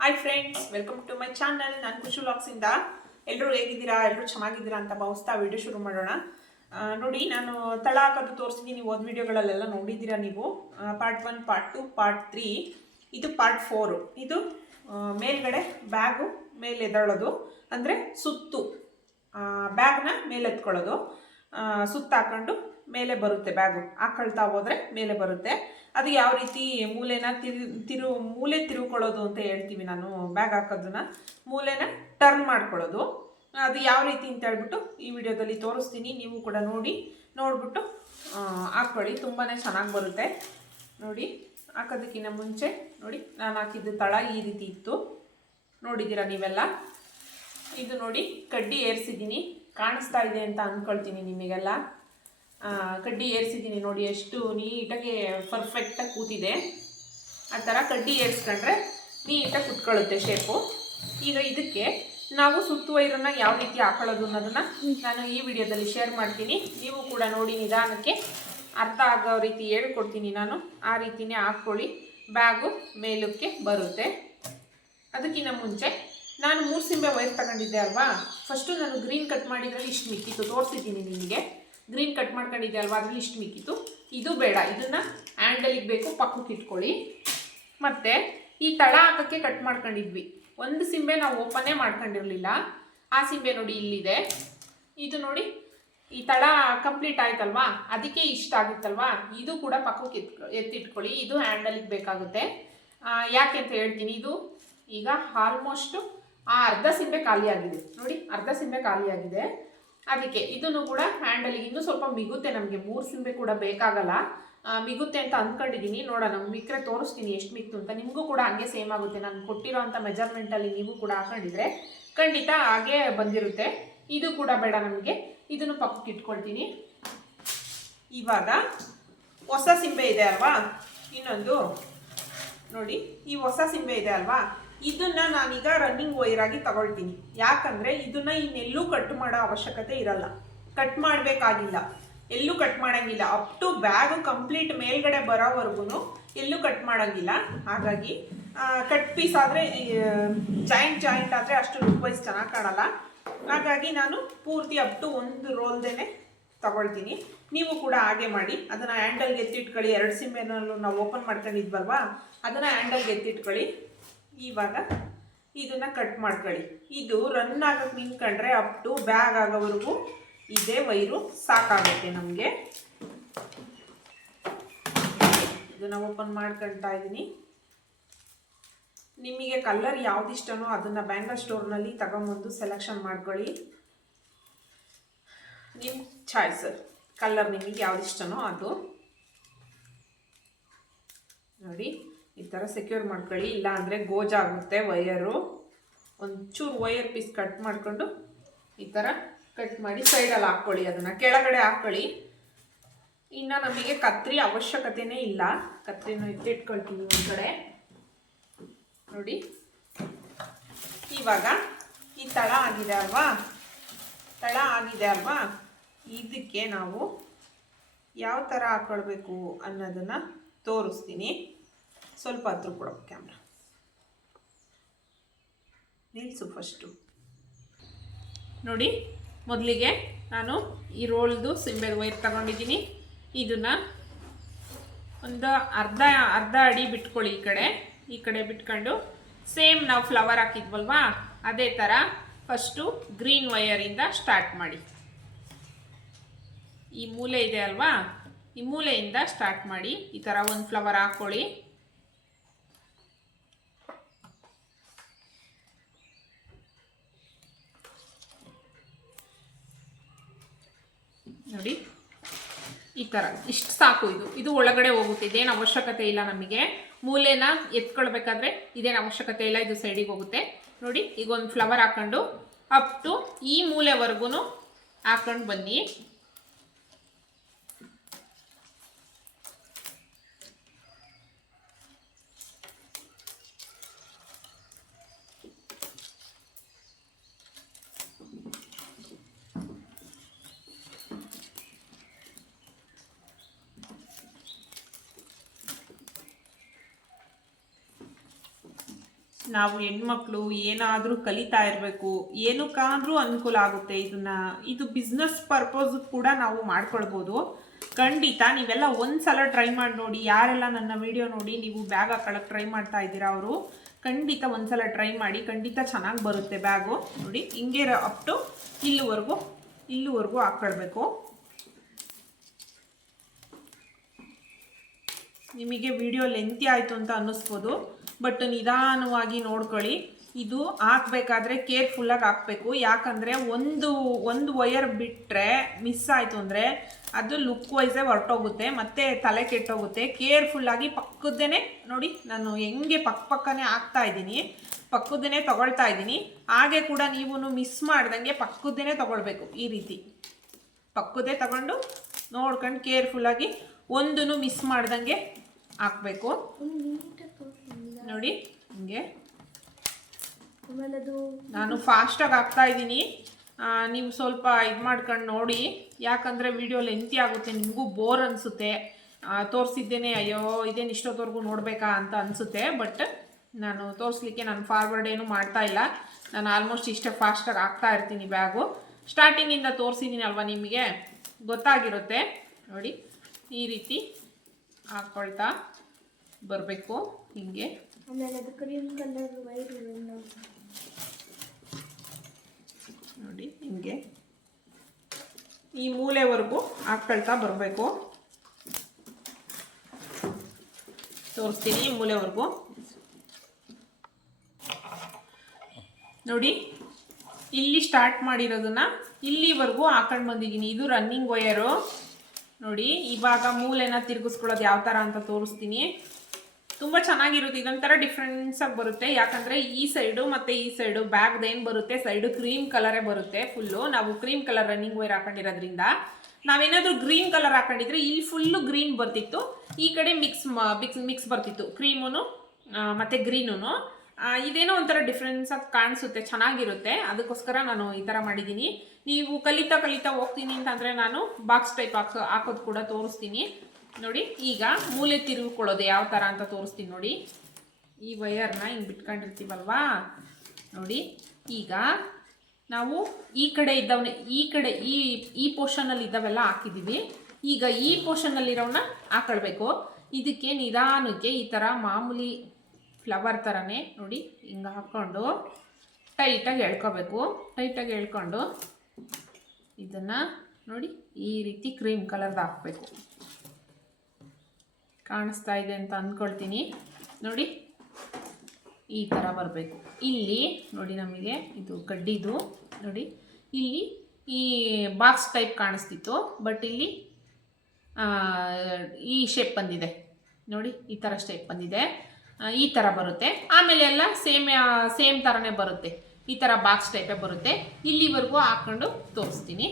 Hi friends welcome to my channel ನಾನು ಖುಷಿ ವ್ಲಾಗ್ಸಿಂದ ಎಲ್ಲರೂ ಹೇಗಿದ್ದೀರಾ? ಎಲ್ಲರೂ ಚೆನ್ನಾಗಿದ್ದೀರಾ ಅಂತ ಭಾವಿಸ್ತಾ ವಿಡಿಯೋ ಶುರು ಮಾಡೋಣ. ನೋಡಿ, ನಾನು ತಳ ಹಾಕೋದು ತೋರಿಸಿದ್ದೀನಿ ಹೋದ ವಿಡಿಯೋಗಳಲ್ಲೆಲ್ಲ ನೋಡಿದ್ದೀರಾ ನೀವು. Part one part two part three ಇದು ಪಾರ್ಟ್ ಫೋರು ಇದು ಮೇಲ್ಗಡೆ ಬ್ಯಾಗು ಮೇಲೆ ಎದಳೋದು ಅಂದರೆ ಸುತ್ತು. ಬ್ಯಾಗ್ನ ಮೇಲೆ ಎತ್ಕೊಳ್ಳೋದು. ಸುತ್ತಾಕೊಂಡು ಮೇಲೆ ಬರುತ್ತೆ ಬ್ಯಾಗು ಹಾಕೊಳ್ತಾ ಹೋದರೆ ಮೇಲೆ ಬರುತ್ತೆ. ಅದು ಯಾವ ರೀತಿ ಮೂಲೆನ ತಿರು ತಿರು, ಮೂಲೆ ತಿರುಕೊಳ್ಳೋದು ಅಂತ ಹೇಳ್ತೀವಿ ನಾನು, ಬ್ಯಾಗ್ ಹಾಕೋದನ್ನ. ಮೂಲೆನ ಟರ್ನ್ ಮಾಡ್ಕೊಳ್ಳೋದು. ಅದು ಯಾವ ರೀತಿ ಅಂತ ಹೇಳ್ಬಿಟ್ಟು ಈ ವಿಡಿಯೋದಲ್ಲಿ ತೋರಿಸ್ತೀನಿ. ನೀವು ಕೂಡ ನೋಡಿ, ನೋಡ್ಬಿಟ್ಟು ಹಾಕ್ಕೊಳ್ಳಿ ತುಂಬಾ ಚೆನ್ನಾಗಿ ಬರುತ್ತೆ. ನೋಡಿ ಹಾಕೋದಕ್ಕಿಂತ ಮುಂಚೆ, ನೋಡಿ, ನಾನು ಹಾಕಿದ್ದು ತಳ ಈ ರೀತಿ ಇತ್ತು. ನೋಡಿದ್ದೀರಾ ನೀವೆಲ್ಲ? ಇದು ನೋಡಿ, ಕಡ್ಡಿ ಏರಿಸಿದ್ದೀನಿ. ಕಾಣಿಸ್ತಾ ಇದೆ ಅಂತ ಅಂದ್ಕೊಳ್ತೀನಿ ನಿಮಗೆಲ್ಲ. ಕಡ್ಡಿ ಏರಿಸಿದ್ದೀನಿ ನೋಡಿ, ಎಷ್ಟು ನೀಟಾಗಿ ಪರ್ಫೆಕ್ಟಾಗಿ ಕೂತಿದೆ. ಆ ಥರ ಕಡ್ಡಿ ಏರಿಸ್ಕೊಂಡ್ರೆ ನೀಟಾಗಿ ಕುತ್ಕೊಳ್ಳುತ್ತೆ ಶೇಪು ಈಗ ಇದಕ್ಕೆ ನಾವು ಸುತ್ತು ವೈರನ್ನು ಯಾವ ರೀತಿ ಹಾಕೊಳ್ಳೋದು ಅನ್ನೋದನ್ನು ನಾನು ಈ ವಿಡಿಯೋದಲ್ಲಿ ಶೇರ್ ಮಾಡ್ತೀನಿ. ನೀವು ಕೂಡ ನೋಡಿ ನಿಧಾನಕ್ಕೆ ಅರ್ಥ ಆಗೋ ರೀತಿ ಹೇಳ್ಕೊಡ್ತೀನಿ ನಾನು. ಆ ರೀತಿನೇ ಹಾಕ್ಕೊಳ್ಳಿ. ಬ್ಯಾಗು ಮೇಲಕ್ಕೆ ಬರುತ್ತೆ. ಅದಕ್ಕಿಂತ ಮುಂಚೆ ನಾನು ಮೂರು ಸಿಂಬೆ ವೈರ್ ತಗೊಂಡಿದ್ದೆ ಅಲ್ವಾ? ಫಸ್ಟು ನಾನು ಗ್ರೀನ್ ಕಟ್ ಮಾಡಿದ್ರಲ್ಲಿ ಇಷ್ಟು ಮಿಕ್ಕಿತ್ತು. ತೋರಿಸಿದ್ದೀನಿ ನಿಮಗೆ. ಗ್ರೀನ್ ಕಟ್ ಮಾಡ್ಕೊಂಡಿದ್ದೆ ಅಲ್ವಾ? ಅದ್ರಲ್ಲಿ ಇಷ್ಟು ಮಿಕ್ಕಿತ್ತು. ಇದು ಬೇಡ. ಇದನ್ನು ಹ್ಯಾಂಡಲಿಗೆ ಬೇಕು, ಪಕ್ಕಕ್ಕೆ ಇಟ್ಕೊಳ್ಳಿ. ಮತ್ತು ಈ ತಳ ಹಾಕೋಕ್ಕೆ ಕಟ್ ಮಾಡ್ಕೊಂಡಿದ್ವಿ. ಒಂದು ಸಿಂಬೆ ನಾವು ಓಪನೇ ಮಾಡ್ಕೊಂಡಿರಲಿಲ್ಲ. ಆ ಸಿಂಬೆ ನೋಡಿ ಇಲ್ಲಿದೆ. ಇದು ನೋಡಿ, ಈ ತಳ ಕಂಪ್ಲೀಟ್ ಆಯ್ತಲ್ವಾ? ಅದಕ್ಕೆ ಇಷ್ಟ ಆಗುತ್ತಲ್ವಾ? ಇದು ಕೂಡ ಪಕ್ಕಕ್ಕೆ ಎತ್ ಎತ್ತಿಟ್ಕೊಳ್ಳಿ. ಇದು ಹ್ಯಾಂಡಲಿಗೆ ಬೇಕಾಗುತ್ತೆ. ಯಾಕೆ ಅಂತ ಹೇಳ್ತೀನಿ. ಇದು ಈಗ ಆಲ್ಮೋಸ್ಟು ಆ ಅರ್ಧ ಸಿಂಬೆ ಖಾಲಿ ಆಗಿದೆ ನೋಡಿ, ಅರ್ಧ ಸಿಂಬೆ ಖಾಲಿ ಆಗಿದೆ ಅದಕ್ಕೆ ಇದನ್ನು ಕೂಡ ಹ್ಯಾಂಡಲ್ ಇನ್ನೂ ಸ್ವಲ್ಪ ಮಿಗುತ್ತೆ ನಮಗೆ. ಮೂರು ಸಿಂಬೆ ಕೂಡ ಬೇಕಾಗಲ್ಲ. ಮಿಗುತ್ತೆ ಅಂತ ಅಂದ್ಕೊಂಡಿದ್ದೀನಿ ನೋಡೋಣ ಮಿಕ್ಕರೆ ತೋರಿಸ್ತೀನಿ ಎಷ್ಟು ಮಿಕ್ತು ಅಂತ. ನಿಮಗೂ ಕೂಡ ಹಂಗೆ ಸೇಮ್ ಆಗುತ್ತೆ. ನಾನು ಕೊಟ್ಟಿರೋ ಅಂಥ ಮೆಜರ್ಮೆಂಟಲ್ಲಿ ನೀವು ಕೂಡ ಹಾಕೊಂಡಿದ್ರೆ ಖಂಡಿತ ಹಾಗೆ ಬಂದಿರುತ್ತೆ. ಇದು ಕೂಡ ಬೇಡ ನಮಗೆ. ಇದನ್ನು ಪಕ್ಕಕ್ಕೆ ಇಟ್ಕೊಳ್ತೀನಿ. ಇವಾಗ ಹೊಸ ಸಿಂಬೆ ಇದೆ ಅಲ್ವಾ? ಇನ್ನೊಂದು. ನೋಡಿ, ಈ ಹೊಸ ಸಿಂಬೆ ಇದೆ ಅಲ್ವಾ? ಇದನ್ನ ನಾನೀಗ ರನ್ನಿಂಗ್ ವೈರ್ ಆಗಿ ತಗೊಳ್ತೀನಿ. ಯಾಕಂದ್ರೆ ಇದನ್ನ ಇನ್ನೆಲ್ಲೂ ಕಟ್ ಮಾಡೋ ಅವಶ್ಯಕತೆ ಇರಲ್ಲ. ಕಟ್ ಮಾಡಬೇಕಾಗಿಲ್ಲ. ಎಲ್ಲೂ ಕಟ್ ಮಾಡಂಗಿಲ್ಲ. ಅಪ್ ಟು ಬ್ಯಾಗ್ ಕಂಪ್ಲೀಟ್ ಮೇಲ್ಗಡೆ ಬರೋವರೆಗೂ ಎಲ್ಲೂ ಕಟ್ ಮಾಡಂಗಿಲ್ಲ. ಹಾಗಾಗಿ ಕಟ್ ಪೀಸ್ ಆದರೆ ಜಾಯಿಂಟ್ ಜಾಯಿಂಟ್ ಆದರೆ ಅಷ್ಟು ಲುಕ್ ವೈಸ್ ಚೆನ್ನಾಗಿ ಕಾಣಲ್ಲ. ಹಾಗಾಗಿ ನಾನು ಪೂರ್ತಿ ಅಪ್ ಟು ಒಂದು ರೋಲ್ದೇನೆ ತಗೊಳ್ತೀನಿ. ನೀವು ಕೂಡ ಹಾಗೆ ಮಾಡಿ. ಅದನ್ನು ಹ್ಯಾಂಡಲ್ಗೆ ಎತ್ತಿಟ್ಕೊಳ್ಳಿ ಎರಡು ಸಿಂಬೆನಲ್ಲೂ ನಾವು ಓಪನ್ ಮಾಡ್ಕೊಂಡಿದ್ವಲ್ವಾ? ಅದನ್ನು ಹ್ಯಾಂಡಲ್ಗೆ ಎತ್ತಿಟ್ಕೊಳ್ಳಿ ಇವಾಗ ಇದನ್ನು ಕಟ್ ಮಾಡ್ಕೊಳ್ಳಿ. ಇದು ರನ್ ಆಗಕ್ಕೆ ನಿಂತ್ಕೊಂಡ್ರೆ ಅಪ್ ಟು ಬ್ಯಾಗ್ ಆಗೋವರೆಗೂ ಇದೇ ವೈರು ಸಾಕಾಗುತ್ತೆ ನಮಗೆ. ಇದನ್ನು ಓಪನ್ ಮಾಡ್ಕೊಳ್ತಾ ಇದ್ದೀನಿ ನಿಮಗೆ ಕಲರ್ ಯಾವ್ದು ಇಷ್ಟನೋ ಅದನ್ನು ಬ್ಯಾಂಗಲ್ ಸ್ಟೋರ್ನಲ್ಲಿ ತಗೊಂಬಂದು ಸೆಲೆಕ್ಷನ್ ಮಾಡ್ಕೊಳ್ಳಿ. ನಿಮ್ಮ ಚಾಯ್ಸ್ ಕಲರ್ ನಿಮಗೆ ಯಾವ್ದು ಇಷ್ಟನೋ ಅದು. ನೋಡಿ. ಈ ಥರ ಸೆಕ್ಯೂರ್ ಮಾಡ್ಕೊಳ್ಳಿ ಇಲ್ಲ ಅಂದರೆ ಗೋಜಾಗುತ್ತೆ ವೈಯರು ಒಂಚೂರು ವೈಯರ್ ಪೀಸ್ ಕಟ್ ಮಾಡಿಕೊಂಡು ಈ ಥರ ಕಟ್ ಮಾಡಿ ಸೈಡಲ್ಲಿ ಹಾಕ್ಕೊಳ್ಳಿ ಅದನ್ನು. ಕೆಳಗಡೆ ಹಾಕ್ಕೊಳ್ಳಿ. ಇನ್ನು ನಮಗೆ ಕತ್ರಿ ಅವಶ್ಯಕತೆನೇ ಇಲ್ಲ. ಕತ್ರಿನೂ ಎತ್ತಿಟ್ಕೊಳ್ತೀನಿ ಒಂದು ಕಡೆ. ನೋಡಿ. ಇವಾಗ ಈ ತಳ ಆಗಿದೆ ಅಲ್ವಾ? ತಳ ಆಗಿದೆ ಅಲ್ವಾ? ಇದಕ್ಕೆ ನಾವು ಯಾವ ಥರ ಹಾಕ್ಕೊಳ್ಬೇಕು ಅನ್ನೋದನ್ನು ತೋರಿಸ್ತೀನಿ. ಸ್ವಲ್ಪ ಹತ್ರ ಕೊಡು ಕ್ಯಾಮ್ರಾ ನಿಲ್ಲಿಸು ಫಸ್ಟು ನೋಡಿ, ಮೊದಲಿಗೆ ನಾನು ಈ ರೋಲ್ದು ಸಿಂಬೆ ವೈರ್ ತಗೊಂಡಿದ್ದೀನಿ. ಇದನ್ನು ಒಂದು ಅರ್ಧ ಅರ್ಧ ಅಡಿ ಬಿಟ್ಕೊಳ್ಳಿ ಈ ಕಡೆ. ಈ ಕಡೆ ಬಿಟ್ಕೊಂಡು ಸೇಮ್ ನಾವು ಫ್ಲವರ್ ಹಾಕಿದ್ವಲ್ವಾ, ಅದೇ ಥರ ಫಸ್ಟು ಗ್ರೀನ್ ವೈಯರಿಂದ ಸ್ಟಾರ್ಟ್ ಮಾಡಿ. ಈ ಮೂಲೆ ಇದೆ ಅಲ್ವಾ? ಈ ಮೂಲೆಯಿಂದ ಸ್ಟಾರ್ಟ್ ಮಾಡಿ, ಈ ಥರ ಒಂದು ಫ್ಲವರ್ ಹಾಕ್ಕೊಳ್ಳಿ ನೋಡಿ. ಈ ಥರ ಇಷ್ಟು ಸಾಕು ಇದು. ಇದು ಒಳಗಡೆ ಹೋಗುತ್ತೆ. ಇದೇನು ಅವಶ್ಯಕತೆ ಇಲ್ಲ ನಮಗೆ. ಮೂಲೆನ ಎತ್ಕೊಳ್ಬೇಕಾದ್ರೆ ಇದೇನು ಅವಶ್ಯಕತೆ ಇಲ್ಲ, ಇದು ಸೈಡಿಗೆ ಹೋಗುತ್ತೆ. ನೋಡಿ, ಈಗ ಒಂದು ಫ್ಲವರ್ ಹಾಕೊಂಡು ಅಪ್ ಟು ಈ ಮೂಲೆವರೆಗೂ ಹಾಕೊಂಡು ಬನ್ನಿ. ನಾವು ಹೆಣ್ಮಕ್ಳು ಏನಾದರೂ ಕಲಿತಾ ಇರಬೇಕು, ಏನಕ್ಕಾದರೂ ಅನುಕೂಲ ಆಗುತ್ತೆ ಇದನ್ನ, ಇದು ಬಿಸ್ನೆಸ್ ಪರ್ಪಸ್ ಕೂಡ ನಾವು ಮಾಡ್ಕೊಳ್ಬೋದು. ಖಂಡಿತ ನೀವೆಲ್ಲ ಒಂದ್ಸಲ ಟ್ರೈ ಮಾಡಿ ನೋಡಿ, ಯಾರೆಲ್ಲ ನನ್ನ ವಿಡಿಯೋ ನೋಡಿ ನೀವು ಬ್ಯಾಗ್ ಹಾಕೊಳ್ಳೋಕೆ ಟ್ರೈ ಮಾಡ್ತಾ ಇದ್ದೀರಾ ಅವರು, ಖಂಡಿತ ಒಂದ್ಸಲ ಟ್ರೈ ಮಾಡಿ, ಖಂಡಿತ ಚೆನ್ನಾಗಿ ಬರುತ್ತೆ ಬ್ಯಾಗು ನೋಡಿ, ಹಿಂಗೆ ಅಪ್ ಟು ಇಲ್ಲಿವರೆಗೂ ಇಲ್ಲಿವರೆಗೂ ಹಾಕ್ಕೊಳ್ಬೇಕು ನಿಮಗೆ ವಿಡಿಯೋ ಲೆಂತಿ ಆಯಿತು ಅಂತ ಅನ್ನಿಸ್ಬೋದು. ಬಟ್ ನಿಧಾನವಾಗಿ ನೋಡ್ಕೊಳ್ಳಿ. ಇದು ಹಾಕ್ಬೇಕಾದ್ರೆ ಕೇರ್ಫುಲ್ಲಾಗಿ ಹಾಕ್ಬೇಕು. ಯಾಕಂದರೆ ಒಂದು ಒಂದು ವಯರ್ ಬಿಟ್ಟರೆ ಮಿಸ್ ಆಯಿತು ಅಂದರೆ ಅದು ಲುಕ್ ವೈಸೇ ಹೊರಟೋಗುತ್ತೆ, ಮತ್ತು ತಲೆ ಕೆಟ್ಟೋಗುತ್ತೆ. ಕೇರ್ಫುಲ್ಲಾಗಿ ಪಕ್ಕದ್ದೇನೆ ನೋಡಿ, ನಾನು ಹೆಂಗೆ ಪಕ್ಕ ಪಕ್ಕನೇ ಹಾಕ್ತಾ ಇದ್ದೀನಿ, ಪಕ್ಕದ್ದೇ ತೊಗೊಳ್ತಾ ಇದ್ದೀನಿ. ಹಾಗೆ ಕೂಡ ನೀವು ಮಿಸ್ ಮಾಡ್ದಂಗೆ ಪಕ್ಕದ್ದೇನೆ ತೊಗೊಳ್ಬೇಕು ಈ ರೀತಿ. ಪಕ್ಕದೇ ತಗೊಂಡು ನೋಡ್ಕೊಂಡು ಕೇರ್ಫುಲ್ಲಾಗಿ ಒಂದೂ ಮಿಸ್ ಮಾಡ್ದಂಗೆ ಹಾಕಬೇಕು. ನೋಡಿ ಹಿಂಗೆ. ಆಮೇಲೆ ಅದು ನಾನು ಫಾಸ್ಟಾಗಿ ಹಾಕ್ತಾ ಇದ್ದೀನಿ. ನೀವು ಸ್ವಲ್ಪ ಇದು ಮಾಡ್ಕೊಂಡು ನೋಡಿ. ಯಾಕಂದರೆ ವಿಡಿಯೋ ಲೆಂತಿ ಆಗುತ್ತೆ ನಿಮಗೂ ಬೋರ್ ಅನಿಸುತ್ತೆ. ತೋರಿಸಿದ್ದೇನೆ ಅಯ್ಯೋ ಇದೇನು ಇಷ್ಟೊತ್ತವರೆಗೂ ನೋಡಬೇಕಾ ಅಂತ ಅನಿಸುತ್ತೆ. ಬಟ್ ನಾನು ತೋರಿಸ್ಲಿಕ್ಕೆ ನಾನು ಫಾರ್ವರ್ಡ್ ಏನು ಮಾಡ್ತಾ ಇಲ್ಲ. ನಾನು ಆಲ್ಮೋಸ್ಟ್ ಇಷ್ಟೇ ಫಾಸ್ಟಾಗಿ ಹಾಕ್ತಾ ಇರ್ತೀನಿ ಬ್ಯಾಗು. ಸ್ಟಾರ್ಟಿಂಗಿಂದ ತೋರಿಸಿದ್ದೀನಿ ಅಲ್ವಾ ನಿಮಗೆ? ಗೊತ್ತಾಗಿರುತ್ತೆ. ನೋಡಿ ಈ ರೀತಿ ಹಾಕ್ಕೊಳ್ತಾ ಬರಬೇಕು. ಹೀಗೆ. ಆಮೇಲೆ ಅದು ಕ್ರೀಮ್ ಕಲರ್ ವೈರ್ ನೋಡಿ. ಹಿಂಗೆ ಈ ಮೂಲೆವರೆಗೂ ಹಾಕ್ಕೊಳ್ತಾ ಬರಬೇಕು. ತೋರಿಸ್ತೀನಿ ಈ ಮೂಲೆವರೆಗೂ. ನೋಡಿ, ಇಲ್ಲಿ ಸ್ಟಾರ್ಟ್ ಮಾಡಿರೋದನ್ನ ಇಲ್ಲಿವರೆಗೂ ಹಾಕೊಂಡು ಬಂದಿದ್ದೀನಿ. ಇದು ರನ್ನಿಂಗ್ ವಯರು ನೋಡಿ, ಇವಾಗ ಮೂಲೆನ ತಿರುಗಿಸ್ಕೊಳ್ಳೋದು ಯಾವ ಥರ ಅಂತ ತೋರಿಸ್ತೀನಿ. ತುಂಬ ಚೆನ್ನಾಗಿರುತ್ತೆ. ಇದೊಂಥರ ಡಿಫ್ರೆನ್ಸ್ ಆಗಿ ಬರುತ್ತೆ. ಯಾಕಂದರೆ ಈ ಸೈಡು ಮತ್ತು ಈ ಸೈಡು ಬ್ಯಾಗ್ದೇನು ಬರುತ್ತೆ? ಸೈಡು ಕ್ರೀಮ್ ಕಲರೇ ಬರುತ್ತೆ ಫುಲ್ಲು ನಾವು ಕ್ರೀಮ್ ಕಲರ್ ರನ್ನಿಂಗ್ ವೇರ್ ಹಾಕೊಂಡಿರೋದ್ರಿಂದ ನಾವೇನಾದರೂ ಗ್ರೀನ್ ಕಲರ್ ಹಾಕೊಂಡಿದ್ರೆ ಇಲ್ಲಿ ಫುಲ್ಲು ಗ್ರೀನ್ ಬರ್ತಿತ್ತು. ಈ ಕಡೆ ಮಿಕ್ಸ್ ಮಿಕ್ಸ್ ಮಿಕ್ಸ್ ಬರ್ತಿತ್ತು. ಕ್ರೀಮುನು ಮತ್ತು ಗ್ರೀನು ಇದೇನೋ ಒಂಥರ ಡಿಫ್ರೆನ್ಸ್ ಆಗಿ ಕಾಣಿಸುತ್ತೆ. ಚೆನ್ನಾಗಿರುತ್ತೆ. ಅದಕ್ಕೋಸ್ಕರ ನಾನು ಈ ಥರ ಮಾಡಿದ್ದೀನಿ. ನೀವು ಕಲಿತಾ ಕಲಿತಾ ಹೋಗ್ತೀನಿ ಅಂತಂದರೆ ನಾನು ಬಾಕ್ಸ್ ಟೈಪ್ ಹಾಕೋ ಹಾಕೋದು ಕೂಡ ತೋರಿಸ್ತೀನಿ. ನೋಡಿ, ಈಗ ಮೂಲೆ ತಿರುಗಿಕೊಳ್ಳೋದು ಯಾವ ಥರ ಅಂತ ತೋರಿಸ್ತೀನಿ ನೋಡಿ. ಈ ವಯರ್ನ ಹಿಂಗೆ ಬಿಟ್ಕೊಂಡಿರ್ತೀವಲ್ವಾ? ನೋಡಿ, ಈಗ ನಾವು ಈ ಕಡೆ ಇದ್ದವನ್ನ ಈ ಕಡೆ, ಈ ಈ ಪೋರ್ಷನಲ್ಲಿ ಇದ್ದಾವೆಲ್ಲ ಹಾಕಿದ್ದೀವಿ. ಈಗ ಈ ಪೋರ್ಷನಲ್ಲಿರೋವನ್ನ ಹಾಕೊಳ್ಬೇಕು. ಇದಕ್ಕೆ ನಿಧಾನಕ್ಕೆ ಈ ಥರ ಮಾಮೂಲಿ ಫ್ಲವರ್ ಥರನೇ ನೋಡಿ, ಹಿಂಗೆ ಹಾಕ್ಕೊಂಡು ಟೈಟಾಗಿ ಎಳ್ಕೊಬೇಕು. ಟೈಟಾಗಿ ಎಳ್ಕೊಂಡು ಇದನ್ನು ನೋಡಿ, ಈ ರೀತಿ ಕ್ರೀಮ್ ಕಲರ್ದು ಹಾಕಬೇಕು. ಕಾಣಿಸ್ತಾ ಇದೆ ಅಂತ ಅಂದ್ಕೊಳ್ತೀನಿ ನೋಡಿ, ಈ ಥರ ಬರಬೇಕು. ಇಲ್ಲಿ, ನೋಡಿ ನಮಗೆ ಇದು ಕಡ್ಡಿದು, ನೋಡಿ. ಇಲ್ಲಿ ಈ ಬಾಕ್ಸ್ ಟೈಪ್ ಕಾಣಿಸ್ತಿತ್ತು ಬಟ್ ಇಲ್ಲಿ ಈ ಶೇಪ್ ಬಂದಿದೆ. ನೋಡಿ, ಈ ಥರ ಶೇಪ್ ಬಂದಿದೆ. ಈ ಥರ ಬರುತ್ತೆ. ಆಮೇಲೆ ಎಲ್ಲ ಸೇಮ್ ಸೇಮ್ ಥರನೇ ಬರುತ್ತೆ. ಈ ಥರ ಬಾಕ್ಸ್ ಟೈಪೇ ಬರುತ್ತೆ. ಇಲ್ಲಿವರೆಗೂ ಹಾಕ್ಕೊಂಡು ತೋರಿಸ್ತೀನಿ.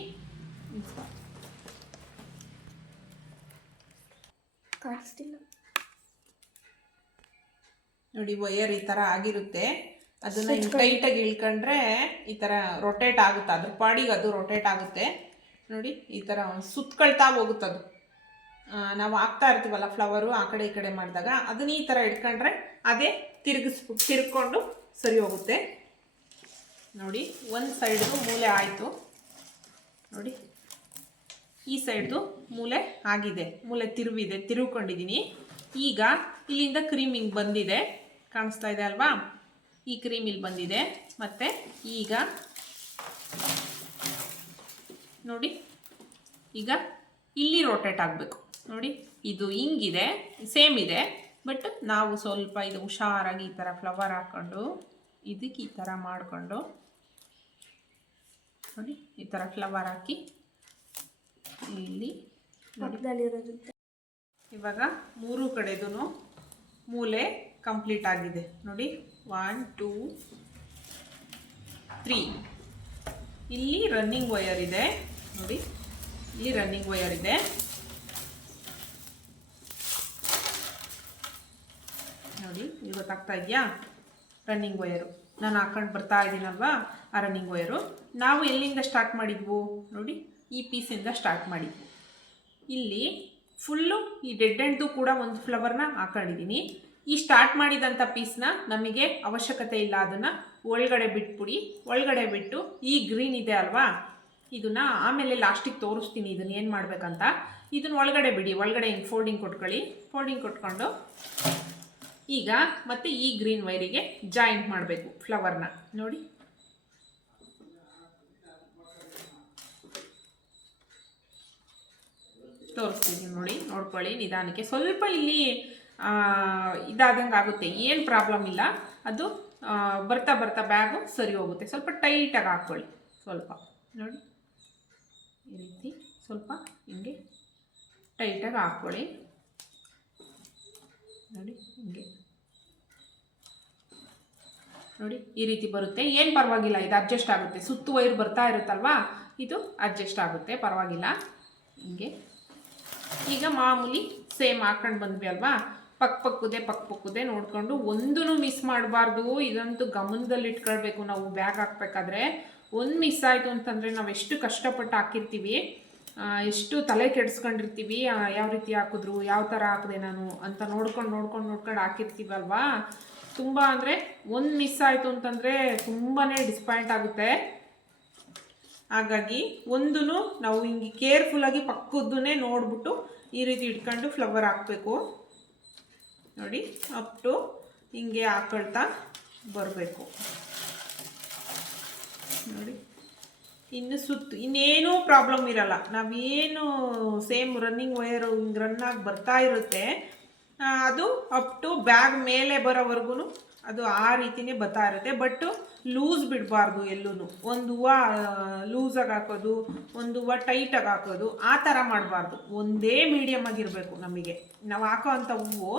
ಕಾಣಿಸ್ತಿಲ್ಲ. ನೋಡಿ ವಯರ್ ಈ ಥರ ಆಗಿರುತ್ತೆ. ಅದನ್ನ ಟೈಟ್ ಟೈಟಾಗಿ ಇಳ್ಕೊಂಡ್ರೆ ಈ ಥರ ರೊಟೇಟ್ ಆಗುತ್ತೆ. ಅದ್ರ ಪಾಡಿಗೆ ಅದು ರೊಟೇಟ್ ಆಗುತ್ತೆ. ನೋಡಿ ಈ ಥರ ಸುತ್ತಕೊಳ್ತಾ ಹೋಗುತ್ತೆ ಅದು. ನಾವು ಹಾಕ್ತಾ ಇರ್ತೀವಲ್ಲ ಫ್ಲವರು ಆ ಕಡೆ ಈ ಕಡೆ ಮಾಡಿದಾಗ ಅದನ್ನ ಈ ಥರ ಇಟ್ಕೊಂಡ್ರೆ ಅದೇ ತಿರುಗಿಸ್ ತಿರ್ಕೊಂಡು ಸರಿ ಹೋಗುತ್ತೆ. ನೋಡಿ ಒಂದು ಸೈಡ್ ಮೂಲೆ ಆಯಿತು. ನೋಡಿ. ಈ ಸೈಡ್ದು ಮೂಲೆ ಆಗಿದೆ. ಮೂಲೆ ತಿರುವಿದೆ. ತಿರುವ್ಕೊಂಡಿದ್ದೀನಿ ಈಗ ಇಲ್ಲಿಂದ ಕ್ರೀಮ್ ಹಿಂಗೆ ಬಂದಿದೆ. ಕಾಣಿಸ್ತಾ ಇದೆ ಅಲ್ವಾ? ಈ ಕ್ರೀಮ್ ಇಲ್ಲಿ ಬಂದಿದೆ. ಮತ್ತು ಈಗ ನೋಡಿ, ಈಗ ಇಲ್ಲಿ ರೋಟೇಟ್ ಆಗಬೇಕು. ನೋಡಿ, ಇದು ಹಿಂಗಿದೆ ಸೇಮ್ ಇದೆ. ಬಟ್ ನಾವು ಸ್ವಲ್ಪ ಇದು ಹುಷಾರಾಗಿ ಈ ಥರ ಫ್ಲವರ್ ಹಾಕ್ಕೊಂಡು ಇದಕ್ಕೆ ಈ ಥರ ಮಾಡಿಕೊಂಡು, ನೋಡಿ, ಈ ಥರ ಫ್ಲವರ್ ಹಾಕಿ ಇಲ್ಲಿ ಪಕ್ಕದಲ್ಲಿರೋದು. ಇವಾಗ ಮೂರು ಕಡೆದೂ ಮೂಲೆ ಕಂಪ್ಲೀಟ್ ಆಗಿದೆ. ನೋಡಿ ಒನ್ ಟೂ ತ್ರೀ ಇಲ್ಲಿ ರನ್ನಿಂಗ್ ವಯರ್ ಇದೆ. ನೋಡಿ ಇಲ್ಲಿ ರನ್ನಿಂಗ್ ವಯರ್ ಇದೆ. ನೋಡಿ ಇಲ್ಲಿ ಗೊತ್ತಾಗ್ತಾ ಇದೆಯಾ? ರನ್ನಿಂಗ್ ವಯರು ನಾನು ಹಾಕೊಂಡು ಬರ್ತಾ ಇದ್ದೀನಲ್ವಾ? ಆ ರನ್ನಿಂಗ್ ವಯರು ನಾವು ಎಲ್ಲಿಂದ ಸ್ಟಾರ್ಟ್ ಮಾಡಿದ್ವು? ನೋಡಿ. ಈ ಪೀಸಿಂದ ಸ್ಟಾರ್ಟ್ ಮಾಡಿ. ಇಲ್ಲಿ ಫುಲ್ಲು ಈ ಡೆಡ್ ಎಂಡ್ದು ಕೂಡ ಒಂದು ಫ್ಲವರ್ನ ಹಾಕೊಂಡಿದ್ದೀನಿ. ಈ ಸ್ಟಾರ್ಟ್ ಮಾಡಿದಂಥ ಪೀಸ್ನ ನಮಗೆ ಅವಶ್ಯಕತೆ ಇಲ್ಲ ಅದನ್ನು ಒಳಗಡೆ ಬಿಟ್ಬಿಡಿ. ಒಳಗಡೆ ಬಿಟ್ಟು ಈ ಗ್ರೀನ್ ಇದೆ ಅಲ್ವಾ? ಇದನ್ನು ಆಮೇಲೆ ಲಾಸ್ಟಿಗೆ ತೋರಿಸ್ತೀನಿ ಇದನ್ನು ಏನು ಮಾಡಬೇಕಂತ. ಇದನ್ನ ಒಳಗಡೆ ಬಿಡಿ. ಒಳಗಡೆ ಹಿಂಗೆ ಫೋಲ್ಡಿಂಗ್ ಕೊಟ್ಕೊಳ್ಳಿ. ಫೋಲ್ಡಿಂಗ್ ಕೊಟ್ಕೊಂಡು ಈಗ ಮತ್ತೆ ಈ ಗ್ರೀನ್ ವೈರಿಗೆ ಜಾಯಿಂಟ್ ಮಾಡಬೇಕು ಫ್ಲವರ್ನ ನೋಡಿ. ತೋರಿಸ್ತೀನಿ ನೋಡಿ, ನೋಡ್ಕೊಳ್ಳಿ, ನಿಧಾನಕ್ಕೆ. ಸ್ವಲ್ಪ ಇಲ್ಲಿ ಇದಾದಂಗೆ ಆಗುತ್ತೆ. ಏನು ಪ್ರಾಬ್ಲಮ್ ಇಲ್ಲ. ಅದು ಬರ್ತಾ ಬರ್ತಾ ಬ್ಯಾಗು ಸರಿ ಹೋಗುತ್ತೆ. ಸ್ವಲ್ಪ ಟೈಟಾಗಿ ಹಾಕ್ಕೊಳ್ಳಿ ಸ್ವಲ್ಪ. ನೋಡಿ. ಈ ರೀತಿ ಸ್ವಲ್ಪ ಹಿಂಗೆ ಟೈಟಾಗಿ ಹಾಕ್ಕೊಳ್ಳಿ ನೋಡಿ, ಹಿಂಗೆ. ನೋಡಿ, ಈ ರೀತಿ ಬರುತ್ತೆ. ಏನು ಪರವಾಗಿಲ್ಲ, ಇದು ಅಡ್ಜಸ್ಟ್ ಆಗುತ್ತೆ. ಸುತ್ತು ವೈರ್ ಬರ್ತಾ ಇರುತ್ತಲ್ವಾ? ಇದು ಅಡ್ಜಸ್ಟ್ ಆಗುತ್ತೆ. ಪರವಾಗಿಲ್ಲ. ಹಿಂಗೆ. ಈಗ ಮಾಮೂಲಿ ಸೇಮ್ ಹಾಕೊಂಡು ಬಂದ್ವಿ ಅಲ್ವಾ? ಪಕ್ ಪಕ್ಕುದೆ ಪಕ್ ಪಕ್ಕುದೆ ನೋಡ್ಕೊಂಡು ಒಂದೂ ಮಿಸ್ ಮಾಡಬಾರ್ದು. ಇದಂತೂ ಗಮನದಲ್ಲಿ ಇಟ್ಕೊಳ್ಬೇಕು ನಾವು ಬ್ಯಾಗ್ ಹಾಕ್ಬೇಕಾದ್ರೆ. ಒಂದು ಮಿಸ್ ಆಯಿತು ಅಂತಂದರೆ ನಾವು ಎಷ್ಟು ಕಷ್ಟಪಟ್ಟು ಹಾಕಿರ್ತೀವಿ ಎಷ್ಟು ತಲೆ ಕೆಡಿಸ್ಕೊಂಡಿರ್ತೀವಿ ಯಾವ ರೀತಿ ಹಾಕಿದ್ರು, ಯಾವ ಥರ ಹಾಕಿದೆ ನಾನು ಅಂತ ನೋಡ್ಕೊಂಡು ನೋಡ್ಕೊಂಡು ನೋಡ್ಕೊಂಡು ಹಾಕಿರ್ತೀವಲ್ವಾ ತುಂಬ ಅಂದರೆ ಒಂದು ಮಿಸ್ ಆಯಿತು ಅಂತಂದರೆ ತುಂಬಾ ಡಿಸಪಾಯಿಂಟ್ ಆಗುತ್ತೆ. ಹಾಗಾಗಿ ಒಂದೂ ನಾವು ಹಿಂಗೆ ಕೇರ್ಫುಲ್ಲಾಗಿ ಪಕ್ಕದ್ದನ್ನೇ ನೋಡ್ಬಿಟ್ಟು ಈ ರೀತಿ ಇಟ್ಕೊಂಡು ಫ್ಲವರ್ ಹಾಕಬೇಕು. ನೋಡಿ ಅಪ್ ಟು ಹಿಂಗೆ ಹಾಕೊಳ್ತಾ ಬರಬೇಕು. ನೋಡಿ, ಇನ್ನು ಸುತ್ತು, ಇನ್ನೇನೂ ಪ್ರಾಬ್ಲಮ್ ಇರಲ್ಲ. ನಾವೇನು ಸೇಮ್ ರನ್ನಿಂಗ್ ವೈರು ಹಿಂಗೆ ರನ್ ಬರ್ತಾ ಇರುತ್ತೆ. ಅದು ಅಪ್ ಟು ಬ್ಯಾಗ್ ಮೇಲೆ ಬರೋವರೆಗೂ ಅದು ಆ ರೀತಿನೇ ಬರ್ತಾ ಇರುತ್ತೆ. ಬಟ್ ಲೂಸ್ ಬಿಡಬಾರ್ದು ಎಲ್ಲೂ ಒಂದು ಹೂವು ಲೂಸಾಗಿ ಹಾಕೋದು, ಒಂದು ಹೂವು ಟೈಟಾಗಿ ಹಾಕೋದು, ಆ ಥರ ಮಾಡಬಾರ್ದು. ಒಂದೇ ಮೀಡಿಯಮ್ ಆಗಿರಬೇಕು ನಮಗೆ. ನಾವು ಹಾಕೋ ಅಂಥ ಹೂವು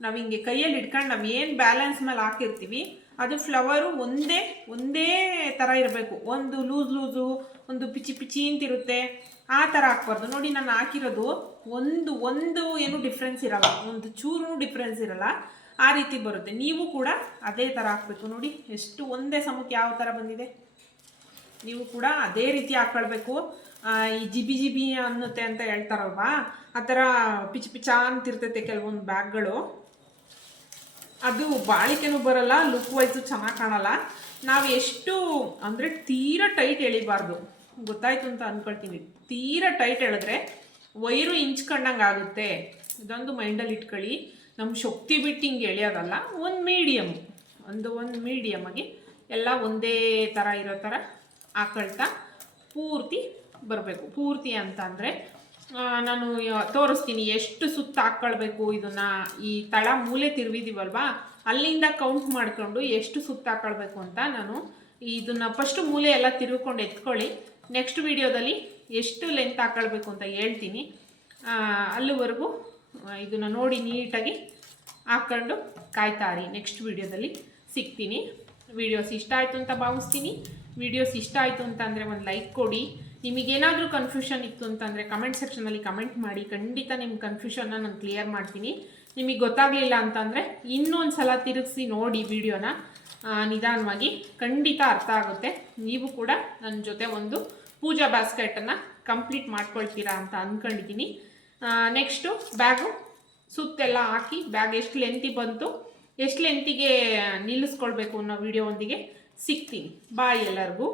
ನಾವು ಹಿಂಗೆ ಕೈಯಲ್ಲಿ ಇಟ್ಕೊಂಡು ನಾವು ಏನು ಬ್ಯಾಲೆನ್ಸ್ ಮೇಲೆ ಹಾಕಿರ್ತೀವಿ, ಅದು ಫ್ಲವರು ಒಂದೇ ಒಂದೇ ಥರ ಇರಬೇಕು. ಒಂದು ಲೂಸ್ ಲೂಸು ಒಂದು ಪಿಚಿ ಪಿಚಿ ಅಂತಿರುತ್ತೆ. ಆ ಥರ ಹಾಕ್ಬಾರ್ದು. ನೋಡಿ, ನಾನು ಹಾಕಿರೋದು ಒಂದು ಒಂದು ಏನು ಡಿಫ್ರೆನ್ಸ್ ಇರಲ್ಲ. ಒಂದು ಚೂರು ಡಿಫ್ರೆನ್ಸ್ ಇರಲ್ಲ. ಆ ರೀತಿ ಬರುತ್ತೆ. ನೀವು ಕೂಡ ಅದೇ ಥರ ಹಾಕಬೇಕು. ನೋಡಿ, ಎಷ್ಟು ಒಂದೇ ಸಮಕ್ಕೆ ಯಾವ ಥರ ಬಂದಿದೆ? ನೀವು ಕೂಡ ಅದೇ ರೀತಿ ಹಾಕ್ಕೊಳ್ಬೇಕು ಈ ಜಿಬಿ ಜಿಬಿ ಅನ್ನುತ್ತೆ ಅಂತ ಹೇಳ್ತಾರಲ್ವಾ? ಆ ಥರ ಪಿಚ್ ಪಿಚ ಅಂತಿರ್ತೈತೆ ಕೆಲವೊಂದು ಬ್ಯಾಗ್ಗಳು. ಅದು ಬಾಳಿಕೆನೂ ಬರಲ್ಲ ಲುಕ್ ವೈಸು ಚೆನ್ನಾಗಿ ಕಾಣಲ್ಲ. ನಾವು ಎಷ್ಟು, ಅಂದರೆ ತೀರಾ ಟೈಟ್ ಎಳಿಬಾರ್ದು. ಗೊತ್ತಾಯ್ತು ಅಂತ ಅಂದ್ಕೊಳ್ತೀನಿ ತೀರಾ ಟೈಟ್ ಹೇಳಿದ್ರೆ ವೈರು ಇಂಚ್ಕೊಂಡಂಗೆ ಆಗುತ್ತೆ. ಇದೊಂದು ಮೈಂಡಲ್ಲಿ ಇಟ್ಕೊಳ್ಳಿ. ನಮ್ಮ ಶಕ್ತಿ ಬಿಟ್ಟು ಹಿಂಗೆ ಎಳೆಯೋದಲ್ಲ, ಒಂದು ಮೀಡಿಯಮ್ ಒಂದು ಒಂದು ಮೀಡಿಯಮಾಗಿ ಎಲ್ಲ ಒಂದೇ ಥರ ಇರೋ ಥರ ಹಾಕೊಳ್ತಾ ಪೂರ್ತಿ ಬರಬೇಕು. ಪೂರ್ತಿ ಅಂತ ಅಂದರೆ ನಾನು ತೋರಿಸ್ತೀನಿ ಎಷ್ಟು ಸುತ್ತ ಹಾಕ್ಕೊಳ್ಬೇಕು ಇದನ್ನು. ಈ ತಳ ಮೂಲೆ ತಿರುವಿದೀವಲ್ವಾ? ಅಲ್ಲಿಂದ ಕೌಂಟ್ ಮಾಡಿಕೊಂಡು ಎಷ್ಟು ಸುತ್ತ ಹಾಕ್ಕೊಳ್ಬೇಕು ಅಂತ ನಾನು ಇದನ್ನು ಫಸ್ಟು ಮೂಲೆ ಎಲ್ಲ ತಿರುಗಿಕೊಂಡು ಎತ್ಕೊಳ್ಳಿ. ನೆಕ್ಸ್ಟ್ ವಿಡಿಯೋದಲ್ಲಿ ಎಷ್ಟು ಲೆಂತ್ ಹಾಕೊಳ್ಬೇಕು ಅಂತ ಹೇಳ್ತೀನಿ. ಅಲ್ಲಿವರೆಗೂ ಇದನ್ನು ನೋಡಿ ನೀಟಾಗಿ ಹಾಕ್ಕೊಂಡು ಕಾಯ್ತಾರಿ ನೆಕ್ಸ್ಟ್ ವಿಡಿಯೋದಲ್ಲಿ ಸಿಗ್ತೀನಿ. ವಿಡಿಯೋಸ್ ಇಷ್ಟ ಆಯಿತು ಅಂತ ಭಾವಿಸ್ತೀನಿ. ವಿಡಿಯೋಸ್ ಇಷ್ಟ ಆಯಿತು ಅಂತಂದರೆ ಒಂದು ಲೈಕ್ ಕೊಡಿ. ನಿಮಗೇನಾದರೂ ಕನ್ಫ್ಯೂಷನ್ ಇತ್ತು ಅಂತಂದರೆ ಕಮೆಂಟ್ ಸೆಕ್ಷನಲ್ಲಿ ಕಮೆಂಟ್ ಮಾಡಿ. ಖಂಡಿತ ನಿಮ್ಮ ಕನ್ಫ್ಯೂಷನ್ನ ನಾನು ಕ್ಲಿಯರ್ ಮಾಡ್ತೀನಿ. ನಿಮಗೆ ಗೊತ್ತಾಗಲಿಲ್ಲ ಅಂತಂದರೆ ಇನ್ನೊಂದು ಸಲ ತಿರುಗಿಸಿ ನೋಡಿ ವಿಡಿಯೋನ ನಿಧಾನವಾಗಿ ಖಂಡಿತ ಅರ್ಥ ಆಗುತ್ತೆ. ನೀವು ಕೂಡ ನನ್ನ ಜೊತೆ ಒಂದು ಪೂಜಾ ಬಾಸ್ಕೆಟನ್ನು ಕಂಪ್ಲೀಟ್ ಮಾಡ್ಕೊಳ್ತೀರಾ ಅಂತ ಅಂದ್ಕೊಂಡಿದ್ದೀನಿ ನೆಕ್ಸ್ಟು ಬ್ಯಾಗು ಸುತ್ತೆಲ್ಲ ಹಾಕಿ, ಬ್ಯಾಗ್ ಎಷ್ಟು ಲೆಂತಿ ಬಂತು, ಎಷ್ಟು ಲೆಂತಿಗೆ ನಿಲ್ಲಿಸ್ಕೊಳ್ಬೇಕು ಅನ್ನೋ ವಿಡಿಯೋ ಒಂದಿಗೆ ಸಿಗ್ತೀನಿ. ಬಾಯ್ ಎಲ್ಲರಿಗೂ.